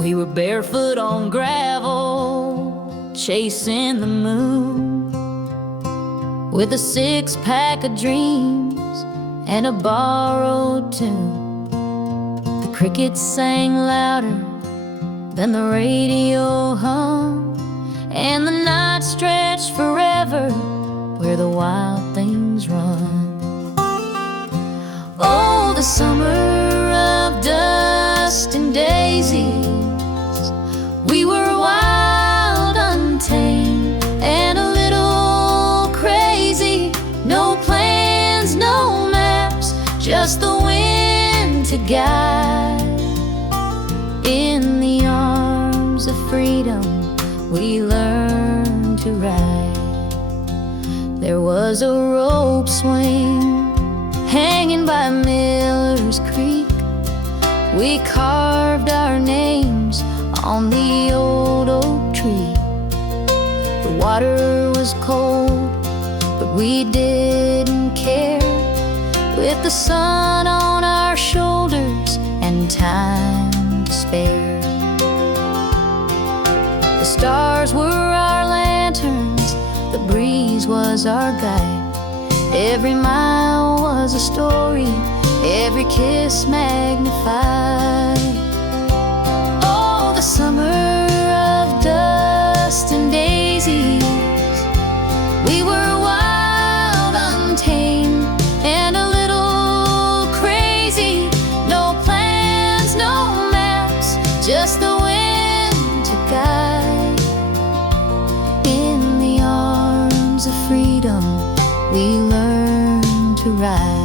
We were barefoot on gravel, chasing the moon, with a six-pack of dreams and a borrowed tune. The crickets sang louder than the radio hummed, and the night stretched forever where the wild things run. Oh, the summer of dust and daisies, we were wild, untamed, and a little crazy. No plans, no maps, just the wind to guide. In the arms of freedom, we learned to ride. There was a rope swing hanging by Miller's Creek. We carved our names on the old oak tree. The water was cold, but we didn't care, with the sun on our shoulders and time to spare. The stars were our lanterns, the breeze was our guide. Every mile was a story, every kiss magnified. Oh, the summer of dust and daisies, we were wild, untamed, and a little crazy. No plans, no maps, just the wind to guide. In the arms of freedom, we learned to ride.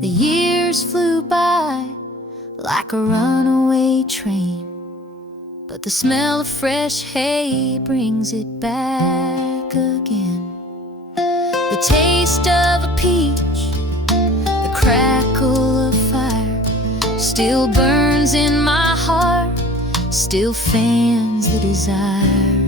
The years flew by like a runaway train, but the smell of fresh hay brings it back again. The taste of a peach, the crackle of fire, still burns in my heart, still fans the desire.